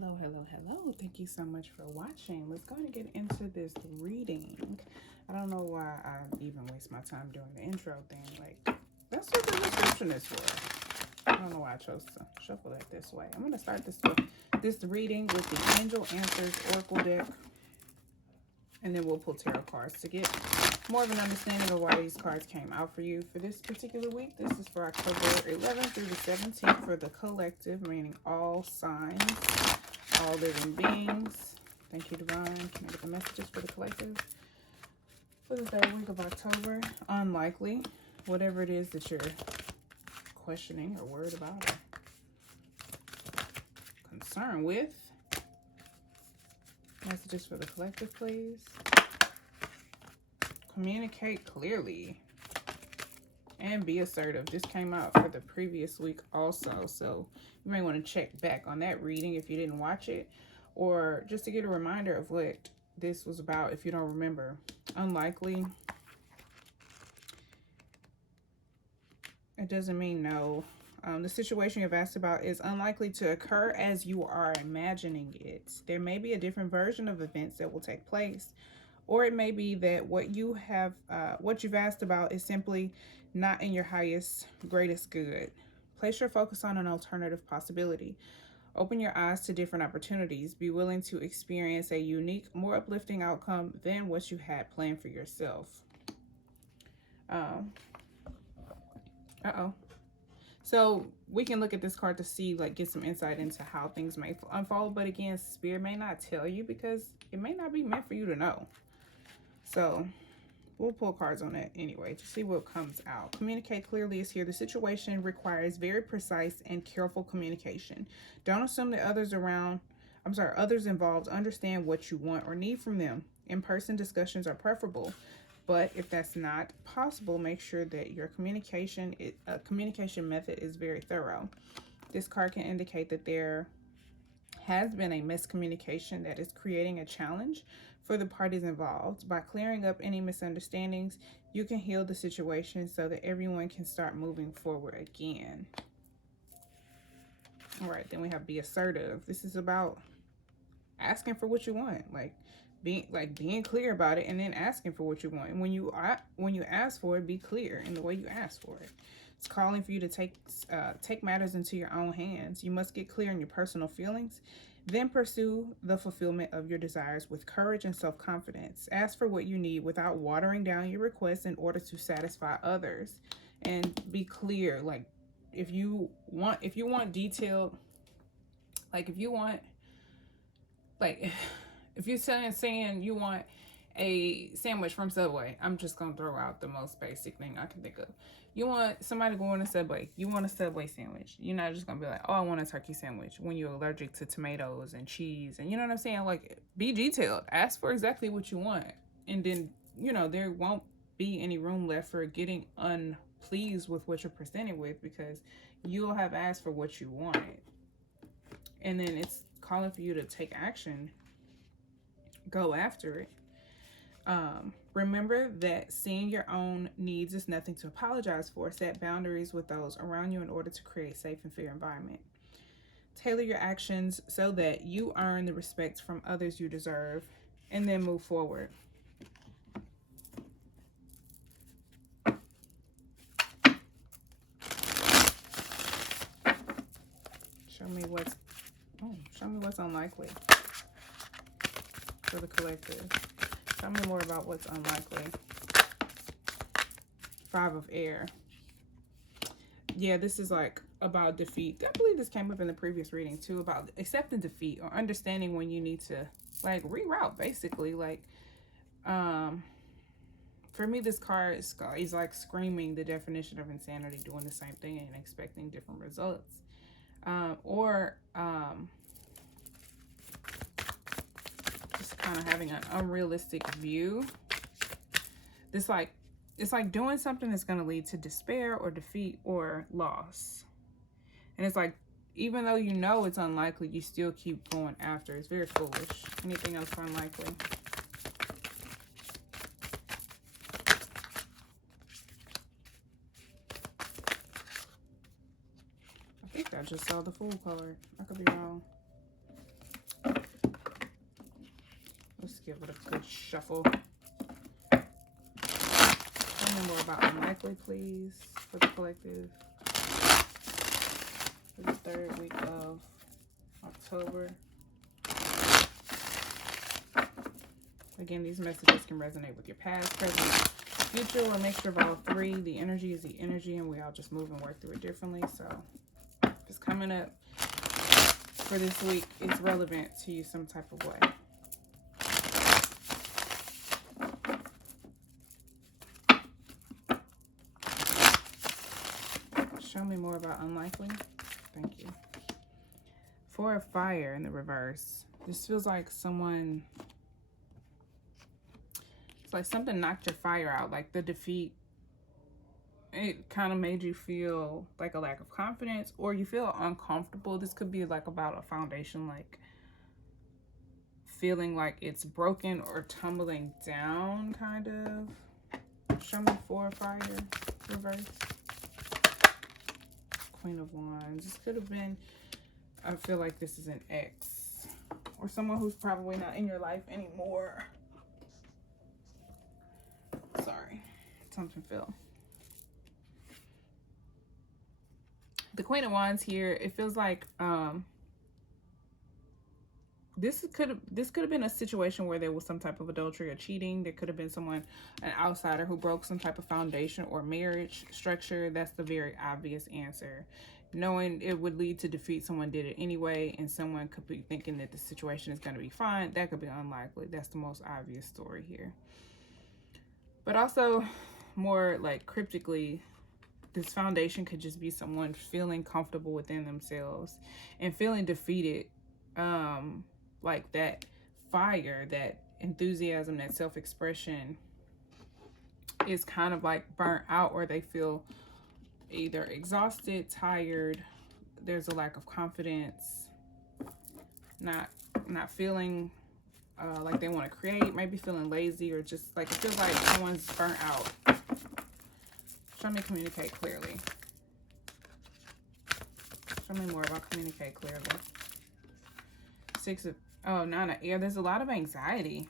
Hello, hello, hello. Thank you so much for watching. Let's go and get into this reading. I don't know why I even waste my time doing the intro thing. Like, that's what the description is for. I don't know why I chose to shuffle that this way. I'm going to start this reading with the Angel Answers Oracle deck. And then we'll pull tarot cards to get more of an understanding of why these cards came out for you for this particular week. This is for October 11th through the 17th for the collective, meaning all signs, all living beings. Thank you, Divine. Can I get the messages for the collective? For the third week of October, unlikely, whatever it is that you're questioning or worried about or concerned with. Messages for the collective, please. Communicate clearly and be assertive. This came out for the previous week also, so you may want to check back on that reading if you didn't watch it, or just to get a reminder of what this was about if you don't remember. Unlikely. It doesn't mean no. The situation you've asked about is unlikely to occur as you are imagining it. There may be a different version of events that will take place, or it may be that what you've asked about is simply not in your highest, greatest good. Place your focus on an alternative possibility. Open your eyes to different opportunities. Be willing to experience a unique, more uplifting outcome than what you had planned for yourself. So we can look at this card to see, like, get some insight into how things may unfold. But again, Spirit may not tell you because it may not be meant for you to know. So we'll pull cards on that anyway to see what comes out. Communicate clearly is here. The situation requires very precise and careful communication. Don't assume that others involved understand what you want or need from them. In-person discussions are preferable. But if that's not possible, make sure that your communication method is very thorough. This card can indicate that there has been a miscommunication that is creating a challenge for the parties involved. By clearing up any misunderstandings, you can heal the situation so that everyone can start moving forward again. All right, then we have be assertive. This is about asking for what you want, being clear about it, and then asking for what you want. And when you ask for it, be clear in the way you ask for it. It's calling for you to take matters into your own hands. You must get clear on your personal feelings, then pursue the fulfillment of your desires with courage and self-confidence. Ask for what you need without watering down your requests in order to satisfy others. And be clear. Like, if you want detailed, if you're saying you want a sandwich from Subway, I'm just going to throw out the most basic thing I can think of. You want somebody to go on a Subway. You want a Subway sandwich. You're not just going to be like, oh, I want a turkey sandwich when you're allergic to tomatoes and cheese. And you know what I'm saying? Like, be detailed. Ask for exactly what you want. And then, there won't be any room left for getting unpleased with what you're presented with, because you'll have asked for what you wanted. And then it's calling for you to take action. Go after it. Remember that seeing your own needs is nothing to apologize for. Set boundaries with those around you in order to create a safe and fair environment. Tailor your actions so that you earn the respect from others you deserve, and then move forward. Show me what's unlikely for the collective. Tell me more about what's unlikely. 5 of Air. Yeah, this is like about defeat. I believe this came up in the previous reading too, about accepting defeat or understanding when you need to, like, reroute, basically. Like, for me, this card is like screaming the definition of insanity, doing the same thing and expecting different results. Just kind of having an unrealistic view. It's like doing something that's going to lead to despair or defeat or loss. And it's like, even though you know it's unlikely, you still keep going after. It's very foolish. Anything else for unlikely? I think I just saw the Fool card. I could be wrong. give it a good shuffle. Tell me more about unlikely, please, for the collective. For the 3rd week of October. Again, these messages can resonate with your past, present, future, or a mixture of all three. The energy is the energy, and we all just move and work through it differently. So if it's coming up for this week, it's relevant to you some type of way. Show me more about unlikely. Thank you. 4 of fire in the reverse. This feels like someone... It's like something knocked your fire out. Like the defeat, it kind of made you feel like a lack of confidence, or you feel uncomfortable. This could be like about a foundation, like feeling like it's broken or tumbling down, kind of. Show me 4 of fire, reverse. Queen of Wands. This could have been, I feel like this is an ex or someone who's probably not in your life anymore. Sorry, something fell. The Queen of Wands here, it feels like this could have been a situation where there was some type of adultery or cheating. There could have been someone, an outsider, who broke some type of foundation or marriage structure. That's the very obvious answer. Knowing it would lead to defeat, someone did it anyway, and someone could be thinking that the situation is going to be fine. That could be unlikely. That's the most obvious story here. But also, more like cryptically, this foundation could just be someone feeling comfortable within themselves and feeling defeated. Like that fire, that enthusiasm, that self-expression is kind of like burnt out, or they feel either exhausted, tired, there's a lack of confidence, not feeling like they want to create, maybe feeling lazy, or just like it feels like someone's burnt out. Show me communicate clearly. Show me more about communicate clearly. 6 of, oh, 9 of air. There's a lot of anxiety.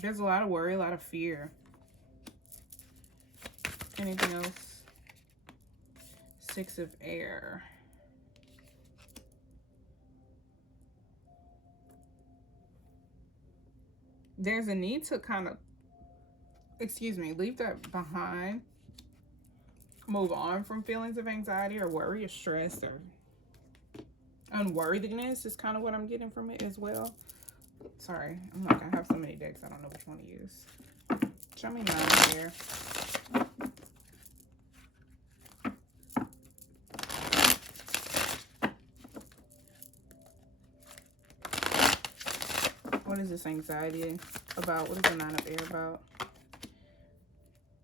There's a lot of worry, a lot of fear. Anything else? 6 of air. There's a need to kind of, leave that behind. Move on from feelings of anxiety or worry or stress or unworthiness is kind of what I'm getting from it as well. Sorry, I'm not going to have so many decks. I don't know which one to use. Show me 9 of air. What is this anxiety about? What is the 9 of air about?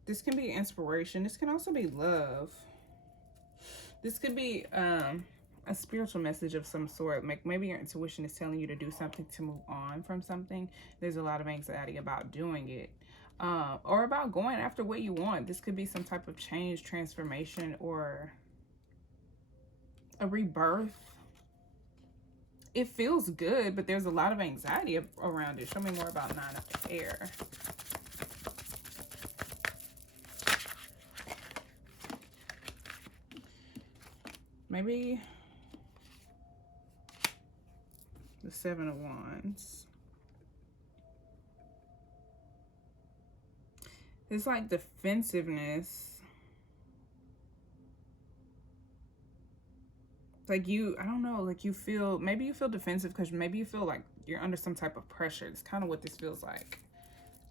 This can be inspiration. This can also be love. This could be a spiritual message of some sort. Maybe your intuition is telling you to do something, to move on from something. There's a lot of anxiety about doing it. Or about going after what you want. This could be some type of change, transformation, or a rebirth. It feels good, but there's a lot of anxiety around it. Show me more about 9 of air. Maybe the 7 of Wands. It's like defensiveness. Like I don't know, like maybe you feel defensive because maybe you feel like you're under some type of pressure. It's kind of what this feels like.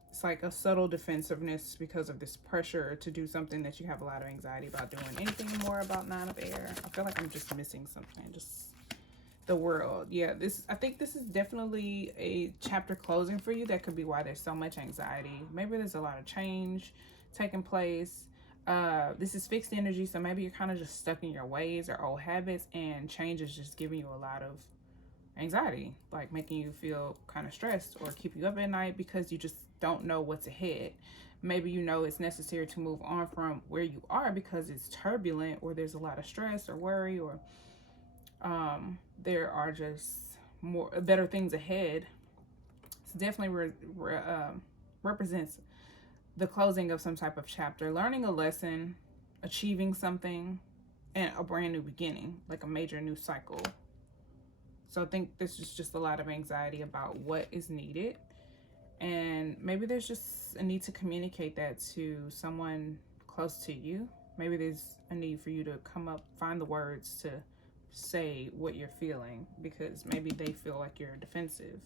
It's like a subtle defensiveness because of this pressure to do something that you have a lot of anxiety about doing. Anything more about 9 of air? I feel like I'm just missing something. Just the world. Yeah, I think this is definitely a chapter closing for you. That could be why there's so much anxiety. Maybe there's a lot of change taking place. This is fixed energy, so maybe you're kind of just stuck in your ways or old habits, and change is just giving you a lot of anxiety, like making you feel kind of stressed or keep you up at night because you just don't know what's ahead. Maybe you know it's necessary to move on from where you are because it's turbulent, or there's a lot of stress or worry, or there are just better things ahead. definitely represents the closing of some type of chapter, learning a lesson, achieving something, and a brand new beginning, like a major new cycle. So I think this is just a lot of anxiety about what is needed. And maybe there's just a need to communicate that to someone close to you. Maybe there's a need for you to find the words to say what you're feeling, because maybe they feel like you're defensive.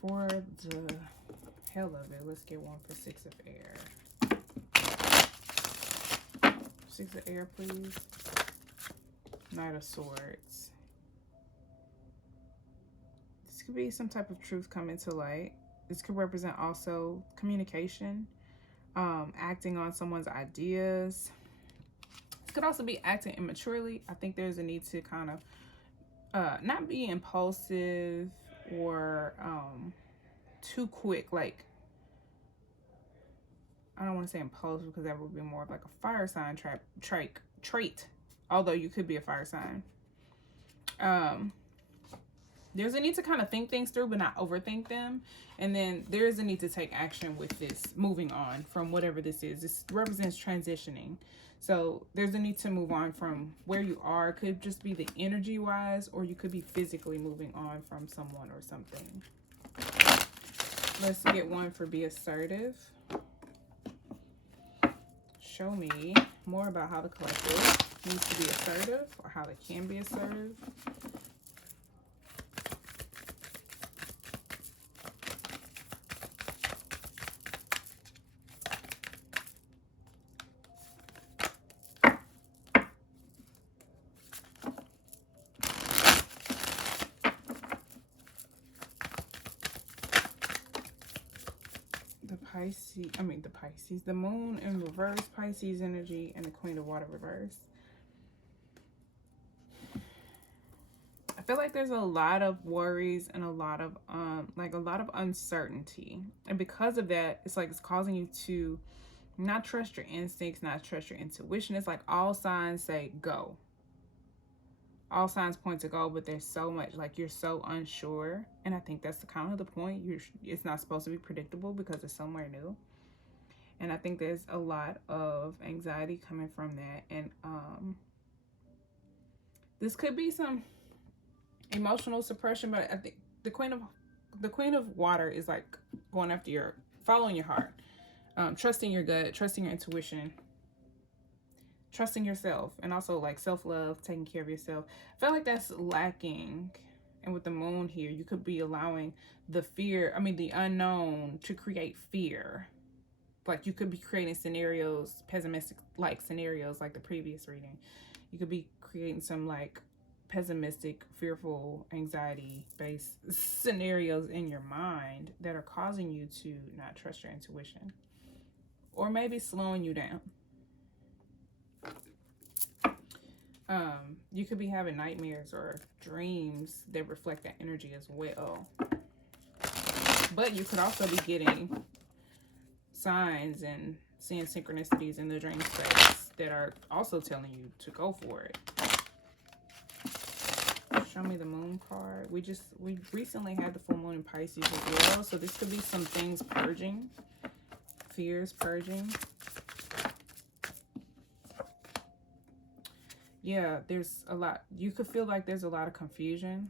For the hell of it, let's get one for Six of Air. 6 of Air, please. Knight of Swords. This could be some type of truth coming to light. This could represent also communication, acting on someone's ideas. This could also be acting immaturely. I think there's a need to kind of not be impulsive or too quick. Like, I don't want to say impulsive because that would be more of like a fire sign trait, although you could be a fire sign. There's a need to kind of think things through but not overthink them. And then there is a need to take action with this, moving on from whatever this is. This represents transitioning. So there's a need to move on from where you are. It could just be the energy wise, or you could be physically moving on from someone or something. Let's get one for Be Assertive. Show me more about how the collective needs to be assertive, or how they can be assertive. The moon in reverse, Pisces energy, and the Queen of Water reverse. I feel like there's a lot of worries and a lot of uncertainty. And because of that, it's like it's causing you to not trust your instincts, not trust your intuition. It's like all signs say go. All signs point to go, but there's so much, like, you're so unsure. And I think that's kind of the point. It's not supposed to be predictable because it's somewhere new. And I think there's a lot of anxiety coming from that. And this could be some emotional suppression, but I think the Queen of Water is like going after following your heart, trusting your gut, trusting your intuition, trusting yourself, and also like self-love, taking care of yourself. I feel like that's lacking. And with the moon here, you could be allowing the unknown to create fear. Like, you could be creating scenarios, pessimistic like scenarios, like the previous reading. You could be creating some like pessimistic, fearful, anxiety-based scenarios in your mind that are causing you to not trust your intuition, or maybe slowing you down. You could be having nightmares or dreams that reflect that energy as well. But you could also be getting signs and seeing synchronicities in the dream space that are also telling you to go for it. Show me the moon card. We recently had the full moon in Pisces as well, so this could be some things purging, fears purging. Yeah, there's a lot. You could feel like there's a lot of confusion.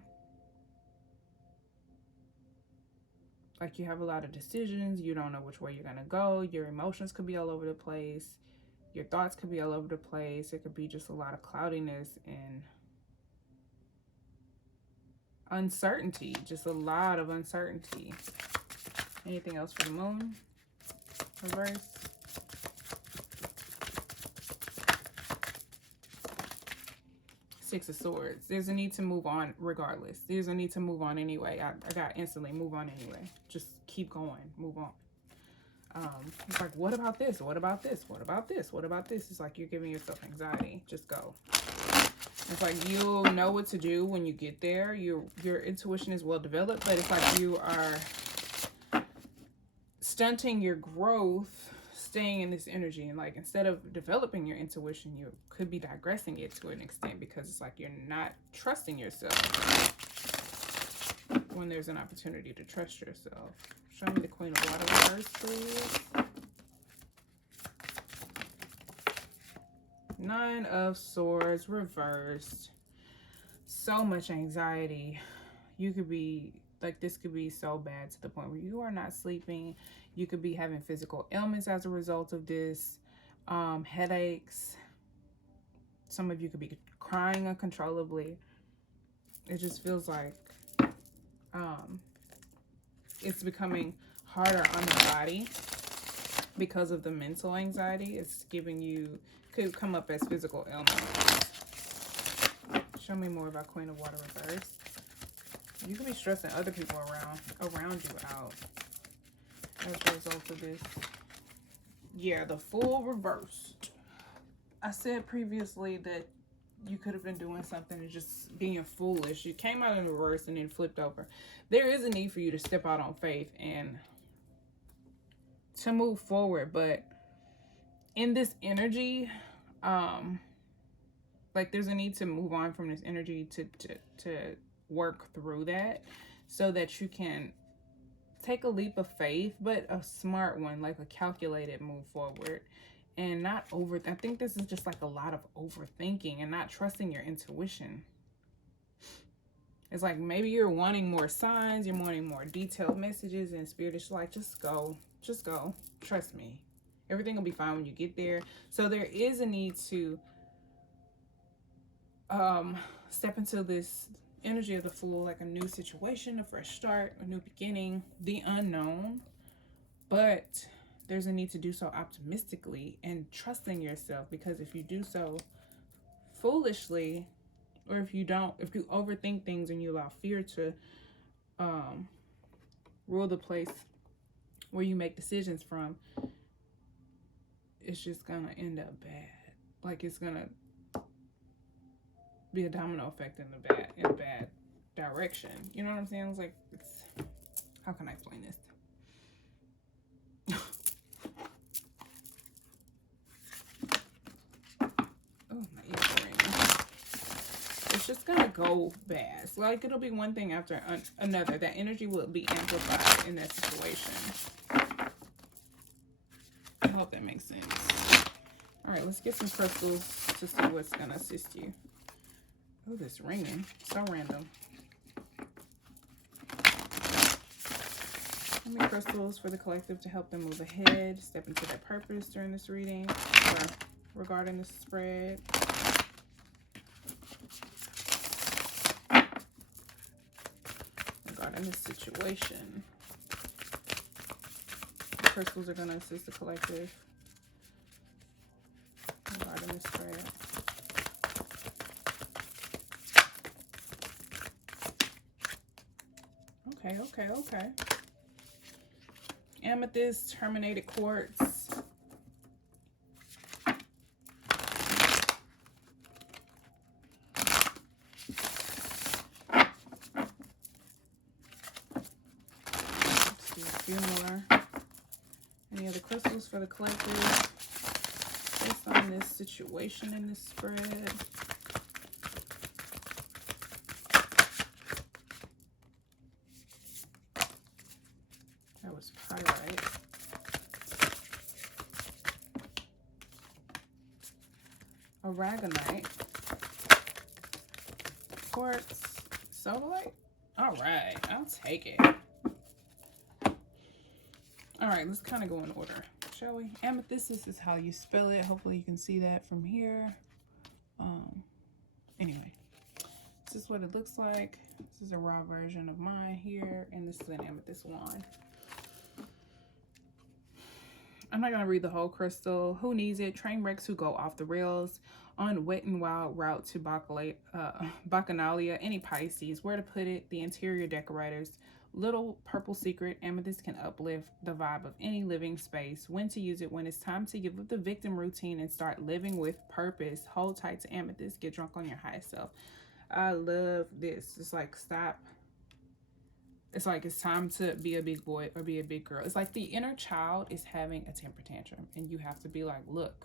Like, you have a lot of decisions. You don't know which way you're going to go. Your emotions could be all over the place. Your thoughts could be all over the place. It could be just a lot of cloudiness and uncertainty. Just a lot of uncertainty. Anything else for the moon? Reverse. Six of Swords. There's a need to move on regardless. There's a need to move on anyway. I got instantly move on anyway. Just keep going. Move on. It's like, what about this? What about this? What about this? What about this? It's like you're giving yourself anxiety. Just go. It's like you'll know what to do when you get there. Your intuition is well developed, but it's like you are stunting your growth, staying in this energy. And like, instead of developing your intuition, you could be digressing it to an extent, because it's like you're not trusting yourself. when there's an opportunity to trust yourself. Show me the Queen of Water reverse, please. Nine of Swords reversed. So much anxiety. You could be like, this could be so bad to the point where you are not sleeping. You could be having physical ailments as a result of this. Headaches. Some of you could be crying uncontrollably. It just feels like it's becoming harder on the body because of the mental anxiety. It's giving you, could come up as physical ailments. Show me more about Queen of Water reverse. You could be stressing other people around you out as a result of this. Yeah, the Fool reversed. I said previously that you could have been doing something and just being foolish. You came out in reverse and then flipped over. There is a need for you to step out on faith and to move forward, but in this energy, like there's a need to move on from this energy to work through that so that you can take a leap of faith, but a smart one, like a calculated move forward. And not over, I think this is just like a lot of overthinking and not trusting your intuition. It's like maybe you're wanting more signs, you're wanting more detailed messages, and Spirit is like, just go, trust me. Everything will be fine when you get there. So there is a need to step into this energy of the Fool, like a new situation, a fresh start, a new beginning, the unknown. But there's a need to do so optimistically and trusting yourself, because if you do so foolishly, or if you overthink things and you allow fear to rule the place where you make decisions from, it's just gonna end up bad. Like it's gonna be a domino effect in a bad direction. You know what I'm saying? It's like, how can I explain this? Oh, my ears are ringing. It's just gonna go bad. So, like, it'll be one thing after another. That energy will be amplified in that situation. I hope that makes sense. All right, let's get some crystals to see what's gonna assist you. Oh, this ringing, so random. How many crystals for the collective to help them move ahead, step into their purpose during this reading, or regarding this spread? Regarding this situation. The crystals are going to assist the collective regarding this spread. Okay. Amethyst, terminated quartz. Let's do a few more. Any other crystals for the collective based on this situation in this spread? That was pyrite. Aragonite. Quartz. Sodalite. All right, I'll take it. All right, let's kind of go in order, shall we? Amethyst, this is how you spell it. Hopefully you can see that from here. Anyway, this is what it looks like. This is a raw version of mine here, and this is an amethyst wand. I'm not going to read the whole crystal. Who needs it? Train wrecks who go off the rails on wet and wild route to Bacchanalia. Any Pisces. Where to put it? The interior decorators. Little purple secret. Amethyst can uplift the vibe of any living space. When to use it? When it's time to give up the victim routine and start living with purpose. Hold tight to amethyst. Get drunk on your high self. I love this. It's like, stop. It's like it's time to be a big boy or be a big girl. It's like the inner child is having a temper tantrum, and you have to be like, look,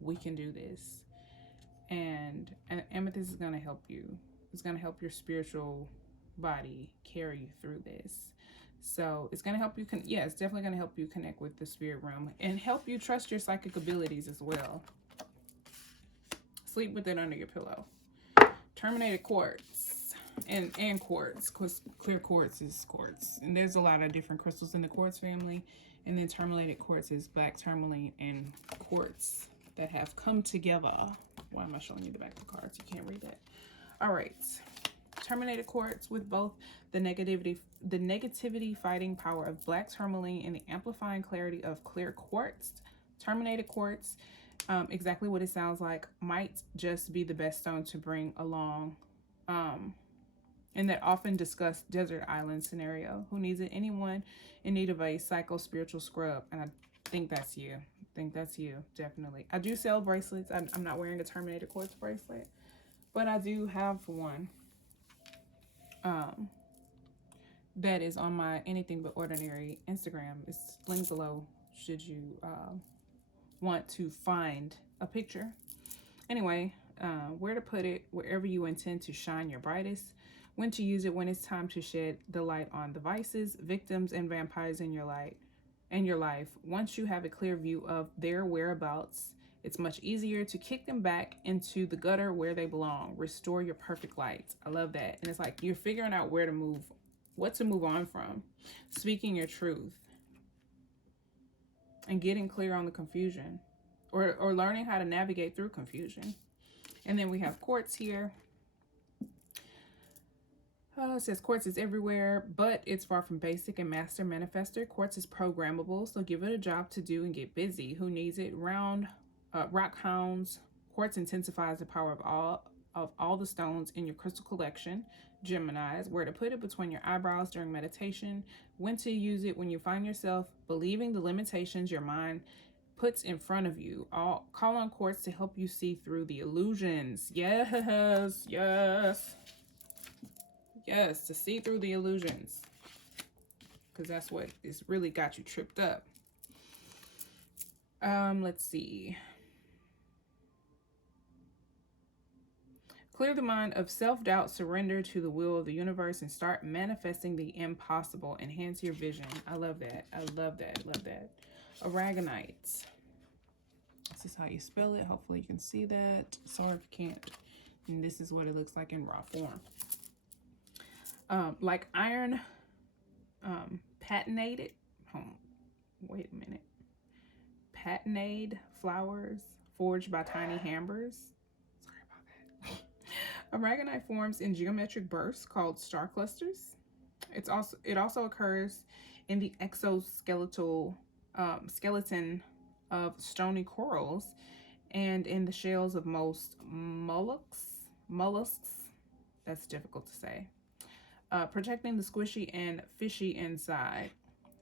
we can do this. And amethyst is going to help you. It's going to help your spiritual body carry you through this. So it's going to help you, yeah, it's definitely going to help you connect with the spirit realm and help you trust your psychic abilities as well. Sleep with it under your pillow. Terminated quartz and quartz, because clear quartz is quartz. And there's a lot of different crystals in the quartz family. And then terminated quartz is black tourmaline and quartz that have come together. Why am I showing you the back of the cards? You can't read that. All right. Terminated quartz with both the negativity fighting power of black tourmaline and the amplifying clarity of clear quartz. Terminated quartz, exactly what it sounds like, might just be the best stone to bring along in that often discussed desert island scenario. Who needs it? Anyone in need of a psycho-spiritual scrub. And I think that's you. Definitely. I do sell bracelets. I'm not wearing a terminated quartz bracelet, but I do have one that is on my Anything But Ordinary Instagram. It's linked below should you want to find a picture. Anyway, where to put it, wherever you intend to shine your brightest. When to use it, when it's time to shed the light on the vices, victims, and vampires in your life. Once you have a clear view of their whereabouts, it's much easier to kick them back into the gutter where they belong. Restore your perfect light. I love that. And it's like you're figuring out where to move, what to move on from. Speaking your truth. And getting clear on the confusion. Or learning how to navigate through confusion. And then we have quartz here. It says quartz is everywhere, but it's far from basic and master manifester. Quartz is programmable, so give it a job to do and get busy. Who needs it? Rock hounds. Quartz intensifies the power of all the stones in your crystal collection. Geminis, where to put it between your eyebrows during meditation. When to use it when you find yourself believing the limitations your mind puts in front of you. Call on quartz to help you see through the illusions. Yes, to see through the illusions, because that's what is really got you tripped up. Let's see. Clear the mind of self-doubt, surrender to the will of the universe, and start manifesting the impossible. Enhance your vision. I love that. Aragonite. This is how you spell it. Hopefully you can see that. Sorry if you can't. And this is what it looks like in raw form. Like iron, patinated. Wait a minute. Patinade flowers forged by tiny hammers. Sorry about that. Aragonite forms in geometric bursts called star clusters. It also occurs in the exoskeletal skeleton of stony corals and in the shells of most mollusks. That's difficult to say. Protecting the squishy and fishy inside.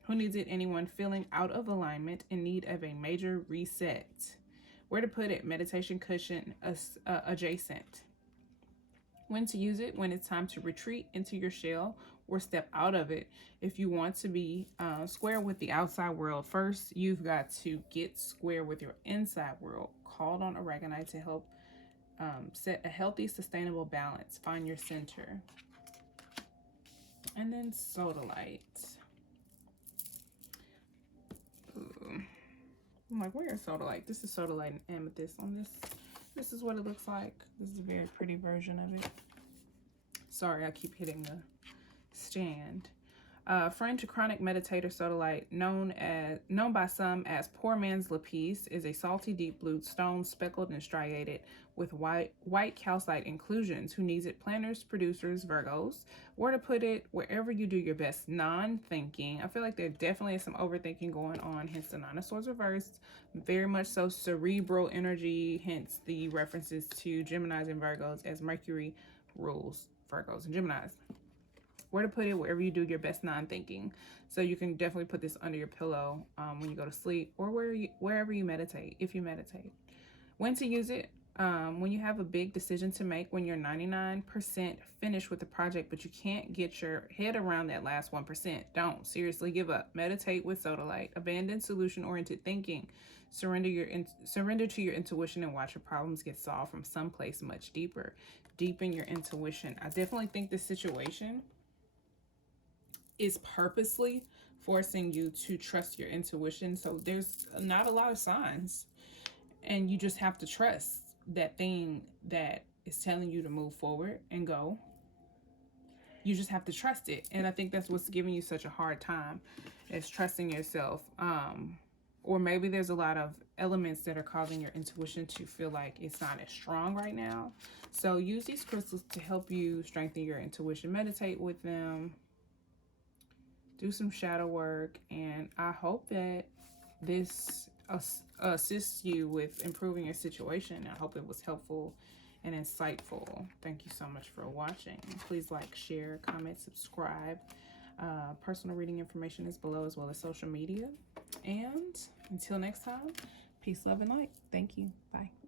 Who needs it? Anyone feeling out of alignment, in need of a major reset. Where to put it? Meditation cushion adjacent. When to use it? When it's time to retreat into your shell or step out of it. If you want to be square with the outside world, first you've got to get square with your inside world. Called on Aragonite to help set a healthy, sustainable balance. Find your center. And then sodalite. Ooh. I'm like, where is sodalite? This is sodalite and amethyst on this. This is what it looks like. This is a very pretty version of it. Sorry, I keep hitting the stand. Friend to chronic meditator, sodalite, known by some as poor man's lapis, is a salty deep blue stone speckled and striated with white calcite inclusions. Who needs it? Planners, producers, Virgos. Where to put it? Wherever you do your best non-thinking. I feel like there definitely is some overthinking going on, hence the Nine of Swords reversed. Very much so cerebral energy, hence the references to Geminis and Virgos, as Mercury rules Virgos and Geminis. Where to put it? Wherever you do your best non-thinking. So you can definitely put this under your pillow when you go to sleep, or wherever you meditate, if you meditate. When to use it? When you have a big decision to make, when you're 99% finished with the project, but you can't get your head around that last 1%. Don't. Seriously, give up. Meditate with sodalite. Abandon solution-oriented thinking. Surrender to your intuition and watch your problems get solved from someplace much deeper. Deepen your intuition. I definitely think this situation is purposely forcing you to trust your intuition. So there's not a lot of signs, and you just have to trust that thing that is telling you to move forward and go. You just have to trust it. And I think that's what's giving you such a hard time, is trusting yourself. Or maybe there's a lot of elements that are causing your intuition to feel like it's not as strong right now. So use these crystals to help you strengthen your intuition. Meditate with them, do some shadow work, and I hope that this assists you with improving your situation. I hope it was helpful and insightful. Thank you so much for watching. Please like, share, comment, subscribe. Personal reading information is below, as well as social media. And until next time, peace, love, and light. Thank you. Bye.